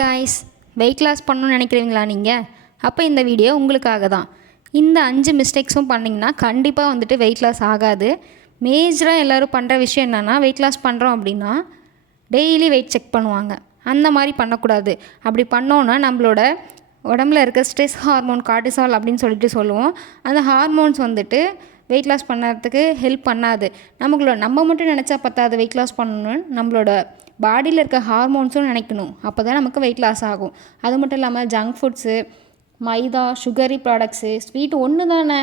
Guys, weight loss பண்ணணும்னு நினைக்கிறீங்களா நீங்கள்? அப்போ இந்த வீடியோ உங்களுக்காக தான். இந்த 5 மிஸ்டேக்ஸும் பண்ணிங்கன்னா கண்டிப்பாக வந்துட்டு வெயிட் லாஸ் ஆகாது. மேஜராக எல்லோரும் பண்ணுற விஷயம் என்னென்னா, வெயிட் லாஸ் பண்ணுறோம் அப்படின்னா டெய்லி வெயிட் செக் பண்ணுவாங்க. அந்த மாதிரி பண்ணக்கூடாது. அப்படி பண்ணோன்னா நம்மளோட உடம்புல இருக்க ஸ்ட்ரெஸ் ஹார்மோன் கார்டிசால் அப்படின்னு சொல்லிட்டு சொல்லுவோம். அந்த ஹார்மோன்ஸ் வந்துட்டு வெயிட் லாஸ் பண்ணுறதுக்கு ஹெல்ப் பண்ணாது. நம்ம மட்டும் நினச்சா பத்தாது வெயிட் லாஸ் பண்ணணும்னு, நம்மளோட பாடியில் இருக்க ஹார்மோன்ஸும் நினைக்கணும். அப்போ தான் நமக்கு வெயிட் லாஸ் ஆகும். அது மட்டும் இல்லாமல் ஜங்க் ஃபுட்ஸு, மைதா, சுகரி ப்ராடக்ட்ஸு, ஸ்வீட் ஒன்று தானே,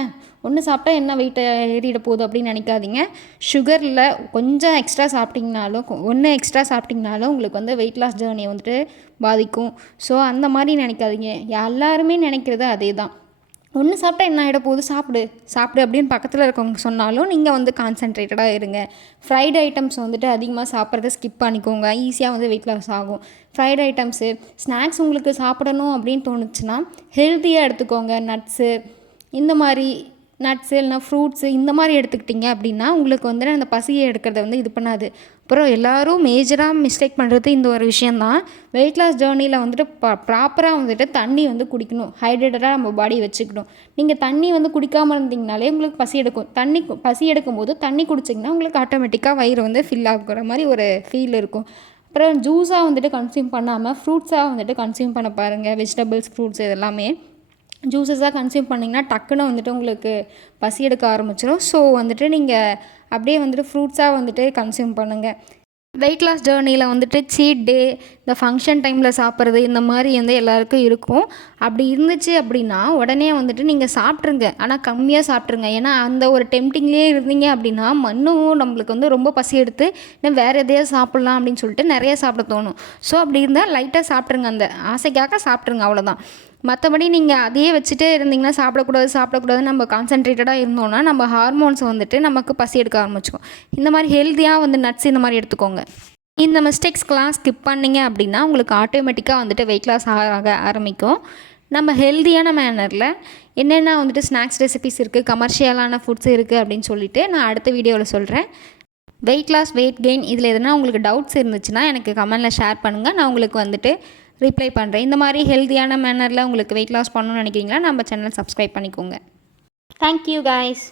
ஒன்று சாப்பிட்டா என்ன வெயிட்டை ஏறிட போகுது அப்படின்னு நினைக்காதீங்க. சுகரில் கொஞ்சம் எக்ஸ்ட்ரா சாப்பிட்டிங்கனாலும், ஒன்று எக்ஸ்ட்ரா சாப்பிட்டிங்கனாலும் உங்களுக்கு வந்து வெயிட் லாஸ் ஜேர்னியை வந்துட்டு பாதிக்கும். ஸோ அந்த மாதிரி நினைக்காதீங்க. எல்லாருமே நினைக்கிறது அதே தான். ஒன்று சாப்பிட்டா என்ன ஆகிட போகுது, சாப்பிடு அப்படின்னு பக்கத்தில் இருக்கவங்க சொன்னாலும் நீங்கள் வந்து கான்சன்ட்ரேட்டடாக இருங்க. ஃப்ரைடு ஐட்டம்ஸ் வந்துட்டு அதிகமாக சாப்பிட்றத ஸ்கிப் பண்ணிக்கோங்க. ஈஸியாக வந்து வெயிட் லாஸ் ஆகும். ஃப்ரைடு ஐட்டம்ஸு, ஸ்நாக்ஸ் உங்களுக்கு சாப்பிடணும் அப்படின்னு தோணுச்சுன்னா ஹெல்த்தியாக எடுத்துக்கோங்க. இந்த மாதிரி நட்ஸு இல்லைனா ஃப்ரூட்ஸு இந்த மாதிரி எடுத்துக்கிட்டிங்க அப்படின்னா உங்களுக்கு வந்துட்டு அந்த பசியை எடுக்கிறத வந்து இது பண்ணாது. அப்புறம் எல்லோரும் மேஜராக மிஸ்டேக் பண்ணுறது இந்த ஒரு விஷயந்தான். வெயிட் லாஸ் ஜேர்னியில் வந்துட்டு ப்ராப்பராக வந்துட்டு தண்ணி வந்து குடிக்கணும். ஹைட்ரேட்டடாக நம்ம பாடியை வச்சுக்கணும். நீங்கள் தண்ணி வந்து குடிக்காமல் இருந்தீங்கனாலே உங்களுக்கு பசி எடுக்கும். பசி எடுக்கும்போது தண்ணி குடிச்சிங்கன்னா உங்களுக்கு ஆட்டோமேட்டிக்காக வயிறு வந்து ஃபில் ஆகுற மாதிரி ஒரு ஃபீல் இருக்கும். அப்புறம் ஜூஸாக வந்துட்டு கன்சியூம் பண்ணாமல் ஃப்ரூட்ஸாக வந்துட்டு கன்சியூம் பண்ண பாருங்கள். வெஜிடபிள்ஸ், ஃப்ரூட்ஸ் இதெல்லாமே ஜூஸஸாக கன்சியூம் பண்ணிங்கன்னா டக்குன்னு வந்துட்டு உங்களுக்கு பசி எடுக்க ஆரம்பிச்சிடும். ஸோ வந்துட்டு நீங்கள் அப்படியே வந்துட்டு ஃப்ரூட்ஸாக வந்துட்டு கன்சியூம் பண்ணுங்கள். வெயிட் லாஸ் ஜேர்னியில் வந்துட்டு சீட் டே, இந்த ஃபங்க்ஷன் டைமில் சாப்பிட்றது இந்த மாதிரி வந்து எல்லாருக்கும் இருக்கும். அப்படி இருந்துச்சு அப்படின்னா உடனே வந்துட்டு நீங்கள் சாப்பிட்ருங்க. ஆனால் கம்மியாக சாப்பிட்ருங்க. ஏன்னா அந்த ஒரு டெம்ப்டிங்லேயே இருந்தீங்க அப்படின்னா இன்னும் நம்மளுக்கு வந்து ரொம்ப பசி எடுத்து இன்னும் வேறு எதையாவது சாப்பிட்லாம் அப்படின்னு சொல்லிட்டு நிறைய சாப்பிட தோணும். ஸோ அப்படி இருந்தால் லைட்டாக சாப்பிட்ருங்க. அந்த ஆசைக்காக சாப்பிட்ருங்க, அவ்வளோதான். மற்றபடி நீங்கள் அதையே வச்சுட்டு இருந்தீங்கன்னா சாப்பிடக்கூடாது நம்ம கான்சன்ட்ரேட்டடாக இருந்தோன்னா நம்ம ஹார்மோன்ஸ் வந்துட்டு நமக்கு பசி எடுக்க ஆரம்பிச்சிக்கும். இந்த மாதிரி ஹெல்த்தியாக வந்து நட்ஸ் இந்த மாதிரி எடுத்துக்கோங்க. இந்த மிஸ்டேக்ஸ்க்கெலாம் ஸ்கிப் பண்ணிங்க அப்படின்னா உங்களுக்கு ஆட்டோமேட்டிக்காக வந்துட்டு வெயிட் லாஸ் ஆக ஆரம்பிக்கும். நம்ம ஹெல்த்தியான மேனரில் என்னென்ன வந்துட்டு ஸ்நாக்ஸ் ரெசிபிஸ் இருக்குது, கமர்ஷியலான ஃபுட்ஸ் இருக்குது அப்படின்னு சொல்லிட்டு நான் அடுத்த வீடியோவில் சொல்கிறேன். வெயிட் லாஸ், வெயிட் கெயின் இதில் எதனா உங்களுக்கு டவுட்ஸ் இருந்துச்சுன்னா எனக்கு கமெண்டில் ஷேர் பண்ணுங்கள். நான் உங்களுக்கு வந்துட்டு ரிப்ளை பண்ணுறேன். இந்த மாதிரி ஹெல்த்தியான மேனரில் உங்களுக்கு வெயிட் லாஸ் பண்ணணும்னு நினைக்கிறீங்களா, நம்ம சேனல் சப்ஸ்கிரைப் பண்ணிக்கோங்க. Thank you guys.